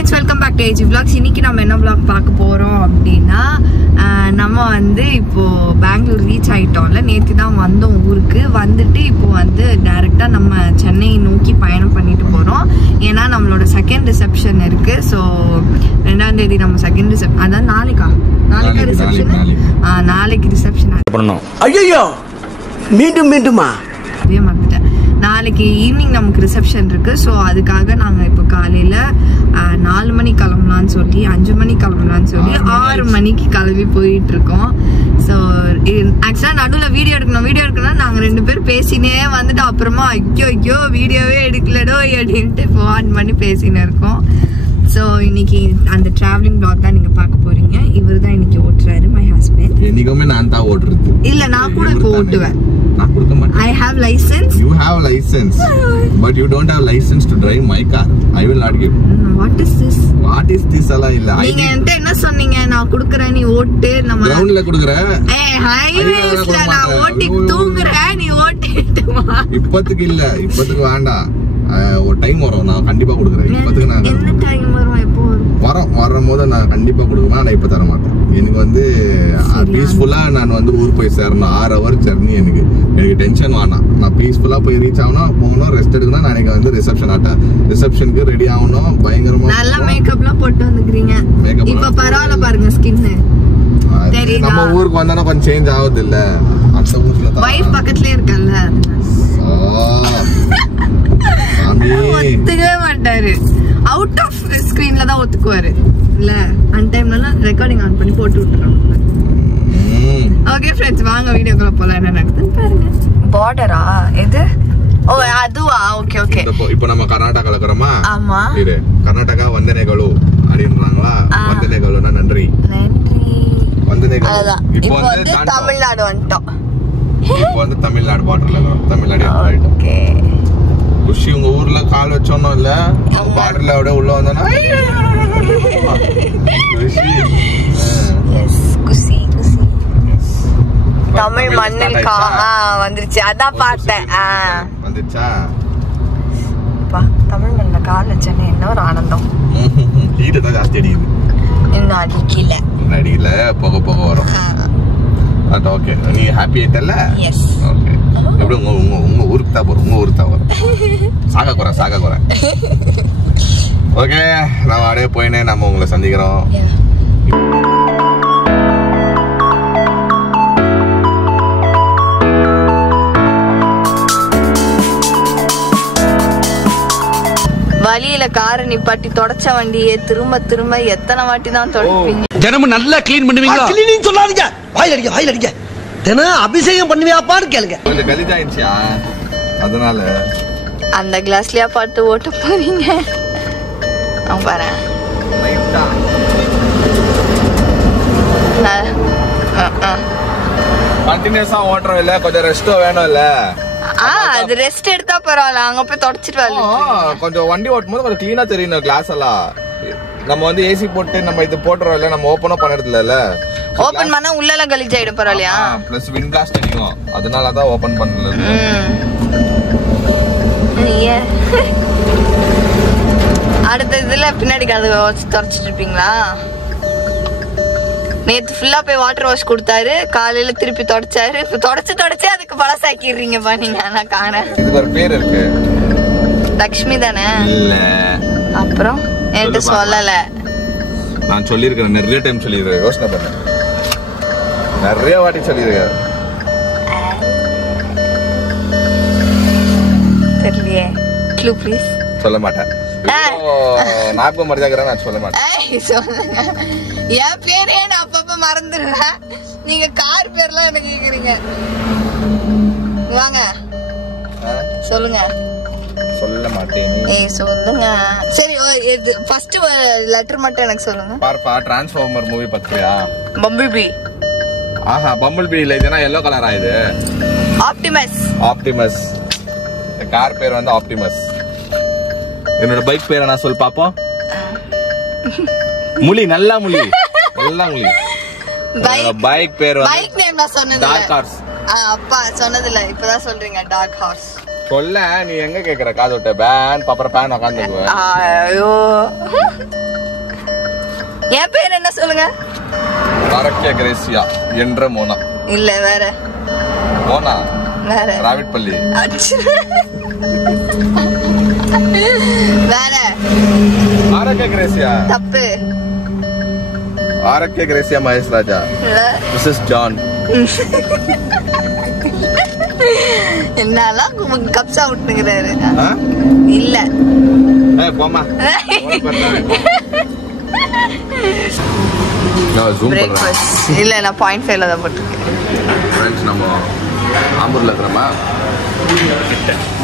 friends, welcome back to AG Vlogs. இன்னைக்கு நம்ம என்ன vlog பார்க்க போறோம் அப்படினா நம்ம வந்து இப்போ பெங்களூர் ரீச் ஆயிட்டோம்ல. நேத்து தான் வந்தோம் ஊருக்கு. வந்துட்டு இப்போ வந்து டைரக்ட்டா நம்ம சென்னை நோக்கி பயணம் பண்ணிட்டு போறோம். ஏனா நம்மளோட செகண்ட் ரிசெப்ஷன் இருக்கு. சோ 2ஆம் தேதி நம்ம செகண்ட் ரிசெப்ஷன். அதான் நாளைக்கு ரிசெப்ஷன். நாளைக்கு ரிசெப்ஷன் பண்ணனும். ஐயோ மீண்டுமா மறந்துட்டேன். நாளைக்கு ஈவினிங் நமக்கு ரிசெப்ஷன் இருக்கு. ஸோ அதுக்காக நாங்கள் இப்போ காலையில் 4 மணி கிளம்பலான்னு சொல்லி 5 மணி கிளம்பலான்னு சொல்லி 6 மணிக்கு கிளம்பி போயிட்டு இருக்கோம். ஸோ ஆக்சுவலாக நடுவில் வீடியோ எடுக்கணும் நாங்கள் 2 பேர் பேசினே வந்துட்டு அப்புறமா ஐயோ வீடியோவே எடுக்கலடோ அப்படின்ட்டு இப்போ ஆன் பண்ணி பேசினே இருக்கோம். ஸோ இன்னைக்கு அந்த டிராவலிங் பிளாக் தான் நீங்க பார்க்க போறீங்க. இவர் தான் இன்னைக்கு ஓட்டுறாரு, மை ஹஸ்பண்ட். என்னைக்குமே நான் தான் ஓட்டுறது. இல்ல நான் கூட இப்போ ஓட்டுவேன். நான் கொடுக்க மாட்டேன். I have license. You have license, but you don't have license to drive my car. I will not give. What is this? What is this alla illa. நீங்க என்கிட்ட என்ன சொன்னீங்க? நான் குடுக்குறேன், நீ ஓட்டு. நம்ம கிரவுண்ட்ல குடுக்குறேன். ஹைவேஸ்ல நான் ஓட்டி தூங்குறேன், நீ ஓட்டிட்டு வா. இப்போதைக்கு இல்ல, இப்போதைக்கு வேண்டாம். ஒரு டைம் வரும், நான் கண்டிப்பா கொடுக்குறேன். இப்போதைக்கு நான் என்ன டைம் வரும்? எப்போ வரும்போது நான் கண்டிப்பா கொடுக்குவேன். நான் இப்ப தர மாட்டேன். எனக்கு வந்து பீஸ்ஃபுல்லா நான் வந்து ஊர் போய் சேரணும். 6 hour ஜர்னி. எனக்கு டென்ஷன் வேணாம். நான் பீஸ்ஃபுல்லா போய் ரீச் ஆகணும், போகணும், ரெஸ்ட் எடுக்கணும். நான் எனக்கு வந்து ரிசப்ஷனுக்கு ரெடி ஆகணும். பயங்கரமா நல்லா மேக்கப்லாம் போட்டு வந்துக்கிறீங்க. இப்ப பரவாயில்ல பாருங்க ஸ்கின். நம்ம ஊருக்கு வந்தாலும் கொஞ்சம் சேஞ்ச் ஆகுது இல்ல. அந்த ஊர்ல தான் வைஃப் பக்கத்துலயே இருக்கல்ல. ஒத்துக்கவே மாட்டாரு. அவுட் ஆஃப் ஸ்கிரீன்ல தான் ஒத்துக்குவாரு இல்ல. அந்த டைம்ல ரெக்கார்டிங் ஆன் பண்ணி போட்டு விட்டுறோம். ஓகே ஃப்ரெண்ட்ஸ், வாங்க வீடியோக்குள்ள போலாம். என்ன நடக்குதுன்னு பாருங்க. பார்டரா எது? ஓ அதுவா? Okay okay. இப்போ நம்ம கர்நாடகால இருக்கறோமா? ஆமா. இது கர்நாடகா வந்தனேகளு அப்படின்றாங்களா? வந்தனேகளுனா நன்றி. வந்தனேகளு. இப்போ வந்து தமிழ்நாடு வந்துட்டோம். இப்போ வந்து தமிழ்நாடு பார்டர்ல இருக்கோம். தமிழ்நாடு ஆயிட்டோம். ஓகே. குஷி உங்க ஊர்ல கால் வச்சோனோ இல்ல, பார்டர்ல அப்படியே உள்ள வந்தானா குஷி தமிழ் மண்ணில் வந்துருச்சு. அதான் பார்த்தேன். வந்துச்சா? தமிழ் மண்ணில் கால் வச்சேன்னு என்ன ஒரு ஆனந்தம். ஹீட் தான் ஜாஸ்தி அடிக்குது. இன்னும் அடிக்கல போக வரும். ஓகே, நீ ஹாப்பி ஆயிட்டல்ல? எஸ். ஓகே. எப்படி உங்க ஊருக்கு தான் வரும். சாக குறை. ஓகே, நான் அப்படியே போயினே நம்ம உங்களை சந்திக்கிறோம். வழியில காரை நிப்பாட்டி தொடச்ச வண்டியை திரும்ப எத்தனை வாட்டி தான் தொடப்பீங்க? தினமும் நல்லா கிளீன் பண்ணுவீங்களா? கிளீனிங் சொல்லாதீங்க. வாயில் அடிக்க தினம் அபிஷேகம் பண்ணுவியாப்பான்னு கேளுங்க. கொஞ்சம் கலிஜாயிடுச்சியா, அதனால அந்த கிளாஸ்லயா பாட்டு ஓட்ட போறீங்க? அவங்க பாரு கண்டினியூஸா ஓட்டுறோம் இல்ல, கொஞ்சம் ரெஸ்டும் வேணும் இல்ல. அது ரெஸ்ட் எடுத்தா பரவாயில்ல, அங்க போய் தொடச்சிட்டு வரலாம். கொஞ்சம் வண்டி ஓட்டும் போது கொஞ்சம் கிளீனா தெரியணும் கிளாஸ் எல்லாம். நம்ம வந்து ஏசி போட்டு நம்ம இது போட்டுறோம் இல்ல, நம்ம ஓபனா பண்ணறது இல்ல. ஓபன் பண்ணா உள்ள எல்லாம் கலீஜ் ஆயிடும். பரவாயில்லையா? பிளஸ் விண்ட் பிளாஸ்ட் அடிக்கும், அதனால தான் ஓபன் பண்ணல. அடுத்த இதுல பின்னாடி கதவை தொடச்சிட்டு இருப்பீங்களா? நேத்து ஃபுல்லா போய் வாட்டர் வாஷ் கொடுத்தாரு, காலையில திருப்பி தொடச்சாரு. இப்ப தொடச்சு அதுக்கு பழசாக்கிடுறீங்கப்பா நீங்க. நான் காணேன். இதுக்கு ஒரு பேர் இருக்கு. லக்ஷ்மி தானே? இல்ல. அப்புறம் என்கிட்ட சொல்லல. நான் சொல்லியிருக்கேன், நிறைய டைம் சொல்லியிருக்கேன். யோசனை பண்ண நிறைய வாட்டி சொல்லியிருக்கேன். தெரியலையே. Clue please. சொல்ல மாட்டேன். ஞாபகம் மறந்துக்கிறேன், நான் சொல்ல மாட்டேன். சொல்லுங்க. என் பேரே நான் அப்பப்ப மறந்துடுறேன். நீங்க கார் பேர்லாம் என்ன கேக்குறீங்க? வாங்க சொல்லுங்க. சொல்ல மாட்டேன். சொல்லுங்க. சரி, ஃபர்ஸ்ட் லெட்டர் மட்டும் எனக்கு சொல்லுங்க. பார்ப்பா, டிரான்ஸ்ஃபார்மர் மூவி பாத்தியா? பம்பிள் பீ. ஆஹா, பம்பிள் பீ இல்ல, இதுனா yellow கலரா இது. ஆப்டிமஸ். இந்த கார் பேர் வந்து ஆப்டிமஸ். என்னோட பைக் பேரை நான் சொல் பாப்போம். நல்ல முலி. பைக் பேர் வந்து பைக் நேம் நான் சொன்னது டார்க் ஹார்ஸ். அப்பா சொன்னது இல்ல, இப்பதான் சொல்றீங்க. Dark horse. சொல்ல நீ எங்க கேக்குற? காது விட்ட பேன் பாப்பற பேன் உட்கார்ந்துக்குவ. ஐயோ என் பேர் என்ன சொல்லுங்க? ஆரக்கிய கிரேசியா என்ற மோனா. இல்ல வேற. மோனா வேற. ராவிட்பள்ளி. வேற. ஆரக்கிய கிரேசியா. தப்பு. ஆரக்கிய கிரேசியா மகேஷ் ராஜா. Mrs John. என்னலாம் கப்ஸா விட்டுங்கிறாரு. இல்ல போமா. இல்ல நான் 0.5 தான் போட்டிருக்கேன். ஃப்ரெண்ட்ஸ் நம்ம ஆம்பூர்ல இருக்கிறோமா,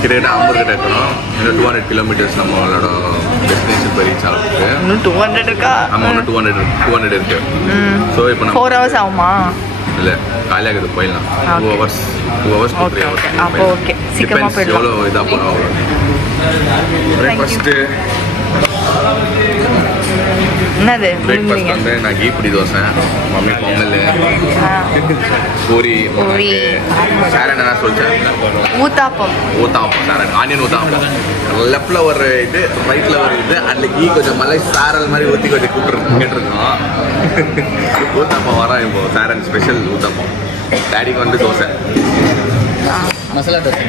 கிட்டத்தட்ட ஆம்பூர் கிட்ட இருக்கிறோம். இன்னும் 200 கிலோமீட்டர்ஸ் நம்மளோட டெஸ்டினேஷன் போய் ரீச் ஆகுது. இன்னும் 200 இருக்கா? ஆமா, இன்னும் 200 இருக்கு. ஸோ இப்போ 4 hours ஆகுமா? இல்ல காலியாகுது, போயிடலாம். 2 hours 3 hours. அப்போ ஓகே, சீக்கிரமா போயிடலாம். எவ்வளோ இதாக போகிறோம். பிரேக்ஃபாஸ்ட்டு என்னது? பிரேக்ஃபாஸ்ட் வந்து நான் கீப்பிடி தோசை, மம்மி பொங்கல், பூரி, சாரன் என்ன சொல்லிச்சேன், ஊத்தாப்பம். சாரன் ஆனியன் ஊத்தாப்பம். லெஃப்ட்ல ஒரு இது, ரைட்ல ஒரு இது, அதில் கீ கொஞ்சம் மலை சாரல் மாதிரி ஊற்றி கொஞ்சம் கேட்டுருக்கோம். ஊத்தாப்பம் வரோம் இப்போ, சாரன் ஸ்பெஷல் ஊத்தாப்பம். டேடிக்கு வந்து தோசை, மசாலா தோசை.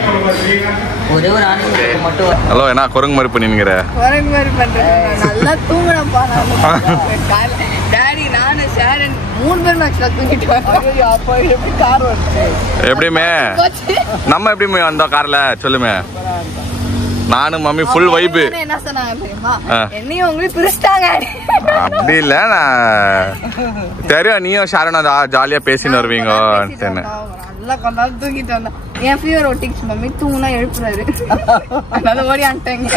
ஒரே ஒரு ஆனியன் மட்டும். ஹலோ, என்ன குரங்கு மாதிரி பண்ணினுங்கிற? குரங்கு மாதிரி பண்றேன். நல்லா தூங்குறப்பா நான். டாடி நானு ஷாரன் 3 பேரும் ஆக்சுவலா தூங்கிட்டு வரோம். அப்போ எப்படி கார் வருது? எப்படியுமே நம்ம எப்படியுமே வந்தோம் கார்ல, சொல்லுமே. நானும் மம்மி ஃபுல் வைப்பு. என்ன சொன்னாங்க தெரியுமா? என்னையும் உங்களுக்கு பிரிச்சிட்டாங்க. அப்படி இல்ல, நான் தெரியும் நீயும் ஷாரனும் ஜாலியா பேசின்னு வருவீங்க. நல்லா கொண்டாந்து தூங்கிட்டு வந்தேன். என் ஃபீவர் ஒட்டிச்சு மம்மி, தூங்குனா எழுப்புறாரு. அதனால ஓடி ஆன்ட்டாங்க.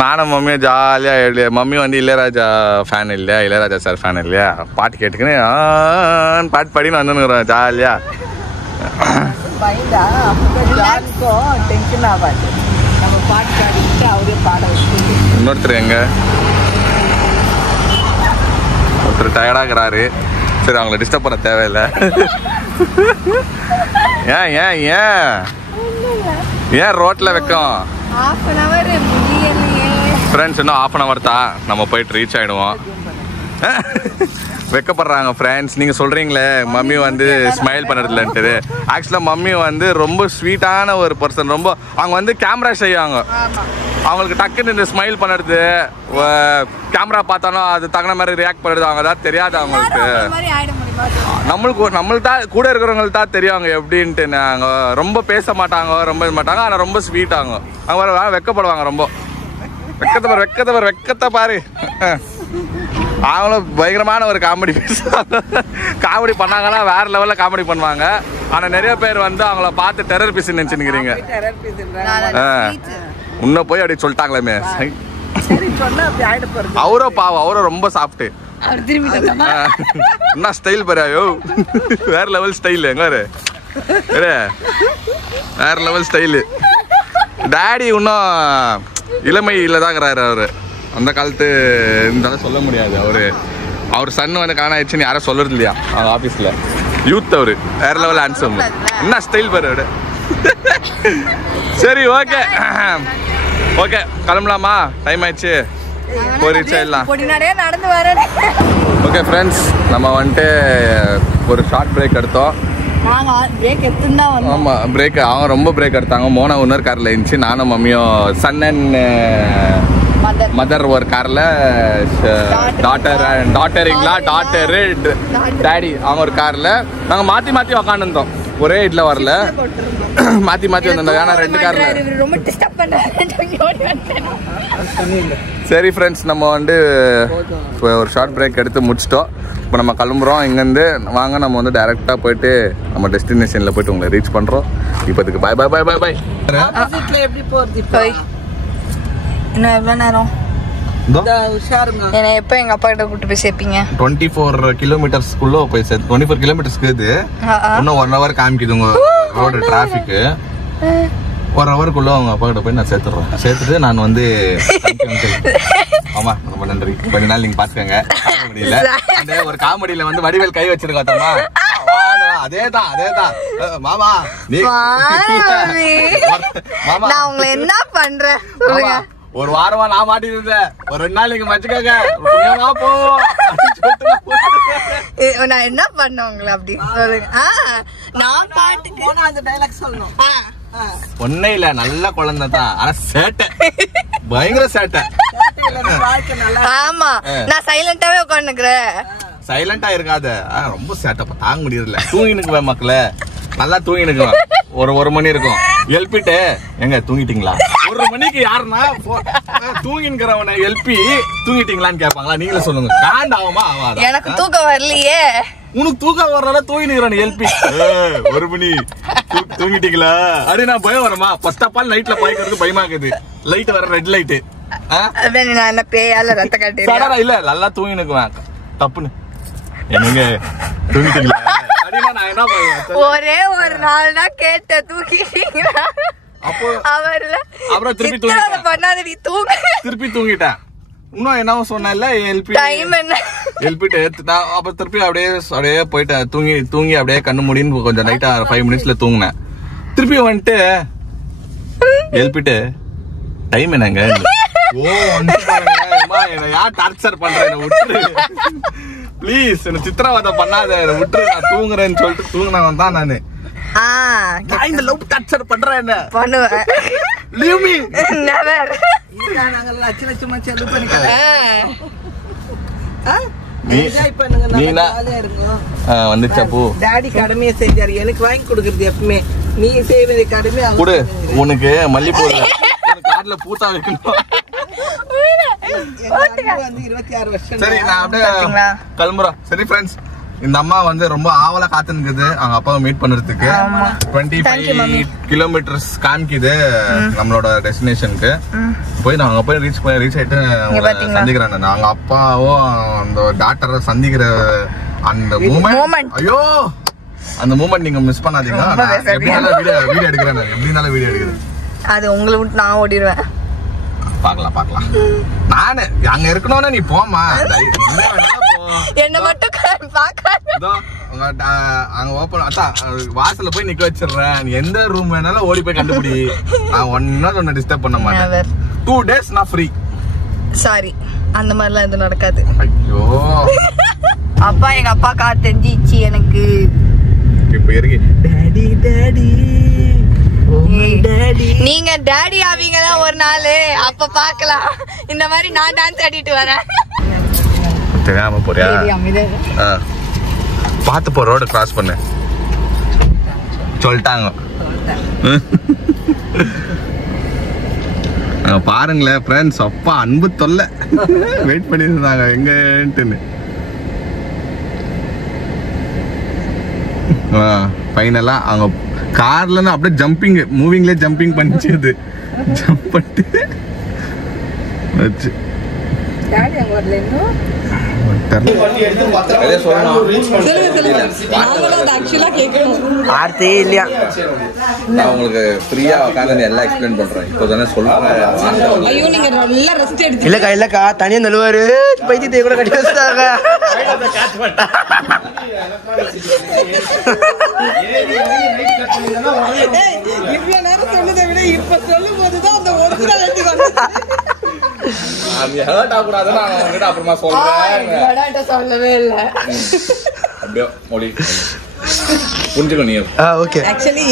நானும் மம்மியும் ஜாலியா, மம்மி வந்து இளையராஜா ஃபேன் இல்லையா, இளையராஜா சார் ஃபேன் இல்லையா, பாட்டு கேட்டுக்கின்னு பாட்டு பாடின்னு வந்துருக்குறோம் ஜாலியா. பயந்தா டென்ஷன் ஆகாது. நம்ம பாட்டு பாடிட்டு அவரே பாட வச்சு. இன்னொருத்தர் எங்க? ஒருத்தர் டயர்டாகிறாரு. சரி, அவங்கள டிஸ்டர்ப் பண்ண தேவையில்லை. ஏன் ஏன் ஏன் ஏன் ரோட்ல வைக்கும்? ஃப்ரெண்ட்ஸ், இன்னும் 1/2 hour தான் நம்ம போயிட்டு ரீச் ஆயிடுவோம். வெக்கப்படுறாங்க ஃப்ரெண்ட்ஸ். நீங்கள் சொல்கிறீங்களே மம்மி வந்து ஸ்மைல் பண்ணுறதுலன்ட்டு. ஆக்சுவலாக மம்மி வந்து ரொம்ப ஸ்வீட்டான ஒரு பர்சன். ரொம்ப அவங்க வந்து கேமரா செய்வாங்க. அவங்களுக்கு டக்குன்னு இந்த ஸ்மைல் பண்ணுறது, கேமரா பார்த்தாலும் அது தகுந்த மாதிரி ரியாக்ட் பண்ணுறது அவங்க தான் தெரியாது அவங்களுக்கு. நம்மளுக்கு தான் கூட இருக்கிறவங்களுக்கு தான் தெரியும் அவங்க எப்படின்ட்டு. நாங்கள் ரொம்ப பேச மாட்டாங்க, ரொம்ப இது மாட்டாங்க, ஆனால் ரொம்ப ஸ்வீட்டாங்க. அவங்க வெக்கப்படுவாங்க ரொம்ப. வெக்கத்தை பாரு. அவங்களும் பயங்கரமான ஒரு காமெடி பேசுவாங்க. காமெடி பண்ணாங்கன்னா வேற லெவலில் காமெடி பண்ணுவாங்க. ஆனால் நிறைய பேர் வந்து அவங்கள பார்த்து டெரர் பீஸ் நினைச்சுக்கிறீங்க. இன்னும் போய் அப்படி சொல்லிட்டாங்களே. அவரும் பாவம், அவரும் ரொம்ப சாப்பிட்டு என்ன ஸ்டைல் பாரு. வேற லெவல் ஸ்டைல். எங்க வேற லெவல் ஸ்டைலு. டாடி இன்னும் இளமையில தாங்கிறாரு. அவரு அந்த காலத்து இருந்தாலும் சொல்ல முடியாது. அவர் சன் வந்து காணாயிடுச்சுன்னு யாரும் சொல்றது இல்லையா அவங்க ஆஃபீஸில். யூத் அவரு வேற லெவல் ஹேண்ட்ஸம். என்ன ஸ்டைல் பாரு அவரு. சரி, ஓகே ஓகே, கிளம்பலாமா? டைம் ஆயிடுச்சு, போய் ரீச் ஆயிடலாம். ஓகே ஃப்ரெண்ட்ஸ், நம்ம வந்துட்டு ஒரு ஷார்ட் பிரேக் எடுத்தோம். ஆமாம், பிரேக். அவங்க ரொம்ப பிரேக் எடுத்தாங்க. மோனா இன்னொரு காரில் இருந்துச்சு. நானும் மம்மியும் சன் அண்ட் மதர் ஒரு காரில், டாட்டருங்களா டாட்டரு டேடி அவங்க ஒரு காரில். நாங்கள் மாற்றி மாற்றி உக்காந்துருந்தோம். ஒரே இதில் வரல, மாற்றி மாற்றி வந்திருந்தோம். ஆனால் 2 காரில். சரி ஃப்ரெண்ட்ஸ், நம்ம வந்து ஒரு ஷார்ட் பிரேக் எடுத்து முடிச்சிட்டோம். இப்போ நம்ம கிளம்புறோம் இங்கேருந்து. வாங்க, நம்ம வந்து டைரெக்டாக போயிட்டு நம்ம டெஸ்டினேஷனில் போயிட்டு உங்களை ரீச் பண்ணுறோம். இப்போதுக்கு பாய் பாய் பாய் பாய் பாய். எப்படி போகிறது? இன்னும் எவ்வளோ நேரம்? எப்போ எங்க அப்பா கிட்ட கூட்டு போய் சேர்ப்பீங்க? 24 கிலோமீட்டர்ஸ்க்குள்ள போய் சேர்த்து. 24 கிலோமீட்டர்ஸ்க்கு இது இன்னும் 1 hour காமிக்குதுங்க ரோடு டிராஃபிக்கு. 1 hourக்குள்ள அவங்க அப்பா கிட்ட போய் நான் சேர்த்துடுறேன். சேர்த்துட்டு நான் வந்து ஆமா, ரொம்ப நன்றி. கொஞ்ச நாள் நீங்க பாத்துக்கங்க. காமெடியில அந்த ஒரு காமெடியில வந்து வடிவேல் கை வச்சிருக்காமா, அதேதான் மாமா. நீ நான் உங்களை என்ன பண்றேன் சொல்லுங்க. ஒரு வாரமா நான் மாட்டிட்டு இருந்தேன். ஒரு 2 நாளைக்கு மச்சுக்காக போ. நான் என்ன பண்ண உங்களை அப்படி சொல்லுங்க. நான் பாட்டுக்கு அந்த டைலாக் சொல்லணும். ஒன்னே இல்ல, நல்ல குழந்தை தான், ஆனா சேட்டை, பயங்கர சேட்டை. ஆமா, நான் சைலண்டாவே உட்காந்துக்கிறேன். சைலண்டா இருக்காத, ரொம்ப சேட்டை தாங்க முடியல. தூங்கினுக்குவேன் மக்களே, நல்லா தூங்கினுக்குவேன். ஒரு மணி இருக்கும், எழுப்பிட்டு எங்க தூங்கிட்டீங்களா? 1 மணிக்கு யாருன்னா தூங்கின்கிறவனை எழுப்பி தூங்கிட்டீங்களான்னு கேட்பாங்களா? நீங்களே சொல்லுங்க. காண்டாகுமா ஆகாதா? எனக்கு தூக்கம் வரலையே. உனக்கு தூக்கம் வர்றதால தூங்கினுக்கிறான் எழுப்பி. 1 மணி தூங்கிட்டீங்களா அப்படி நான் பயம் வரமா? ஃபர்ஸ்ட் ஆஃப் ஆல் நைட்ல பயக்கிறது பயமாக்குது. லைட் வர ரெட் லைட் என்ன பேயால ரத்த கட்டி இல்ல, நல்லா தூங்கினுக்குவேன். தப்புன்னு எங்க தூங்கிட்டீங்களா? ஒரே ஒரு நாள் தான் கேட்ட தூக்கிட்டீங்களா? அப்போ அப்புறம் திருப்பி தூங்கிட்டேன். இன்னும் என்ன சொன்ன எழுப்பிட்டு அப்ப திருப்பி அப்படியே போயிட்டேன். தூங்கி அப்படியே கண்ணு முடின்னு கொஞ்சம் லைட்டா 5 மினிட்ஸ்ல தூங்கினேன். திருப்பி வந்துட்டு எழுப்பிட்டு டைம் என்னங்க? யார் டார்ச்சர் பண்றேன், விட்டுரு ப்ளீஸ், என்ன சித்திரவதை பண்ணாத, விட்டுரு, நான் தூங்குறேன்னு சொல்லிட்டு தூங்கினவன் தான் நானு. இந்த லவ் டார்ச்சர் பண்றேன், என்ன பண்ணுவேன்? Leave me never. நாங்க லட்சமா செலவு பண்ணிக்கலாம். வந்துச்சா பூ? டாடி கடமையை செஞ்சாரு, எனக்கு வாங்கி கொடுக்கறது எப்பவுமே. நீ செய்வது கடமை கொடு. உனக்கு மல்லிப்பூ கார்ல பூத்தா வைக்கணும். சரி, நான் அப்படியே கிளம்புறோம். சரி ஃப்ரெண்ட்ஸ், இந்த அம்மா வந்து ரொம்ப ஆவலா காத்துனுக்குது அவங்க அப்பாவை மீட் பண்றதுக்கு. 25 கிலோமீட்டர்ஸ் காமிக்குது நம்மளோட டெஸ்டினேஷனுக்கு. போய் நான் அங்க போய் ரீச் ஆயிட்டு சந்திக்கிறேன். நான் அவங்க அப்பாவும் அந்த டாக்டரை சந்திக்கிற அந்த மூமெண்ட், ஐயோ அந்த மூமெண்ட் நீங்க மிஸ் பண்ணாதீங்க. வீடியோ எடுக்கிறேன், எப்படினாலும் வீடியோ எடுக்கிறேன். அது உங்களை விட்டு நான் ஓடிடுவேன். பாக்கலாம். நானு அங்க இருக்கணும்னா நீ போமா, என்ன மட்டும் அங்க ஓபன் வாசல்ல போய் நிக்க வச்சிடுறேன். நீ எந்த ரூம் வேணாலும் ஓடி போய் கண்டுபிடி. நான் ஒன்னும் டிஸ்டர்ப் பண்ண மாட்டேன். 2 days நான் ஃப்ரீ. சாரி, அந்த மாதிரிலாம் எதுவும் நடக்காது. ஐயோ அப்பா, எங்க அப்பா கார் தெரிஞ்சிச்சு எனக்கு. இப்ப இருக்கு டாடி டாடி. நீங்க டாடி ஆவீங்களா ஒரு நாள், அப்ப பாக்கலாம். இந்த மாதிரி நான் டான்ஸ் ஆடிட்டு வரேன். தெரியாம போறியா? பாத்து போ, ரோடு கிராஸ் பண்ணு சொல்லிட்டாங்க. பாருங்களேன் ஃப்ரெண்ட்ஸ், அப்பா அன்பு தொல்லை வெயிட் பண்ணிருந்தாங்க எங்கன்னு. ஃபைனலா அவங்க கார்ல அப்படியே ஜம்பிங், மூவிங்லேயே ஜம்பிங் பண்ணிச்சு. அது ஜம்ப் பண்ணிட்டு வச்சு உங்களுக்கு ஃப்ரீயா உட்காந்து எல்லாம் எக்ஸ்பிளைன் பண்றேன். இப்போ தானே சொல்றேன். இல்லக்கா இல்லக்கா, தனியா நழுவாரு பைத்தியத்தை கூட கட்டி வச்சுட்டாங்க. இவ்வளவு நேரம் சொன்னதை விட இப்ப சொல்லும் போதுதான் அந்த அப்புறமா சொல்றேன். சொல்லவே இல்லை அப்படியே மொழி புரிஞ்சுக்கோ நீ. Okay, actually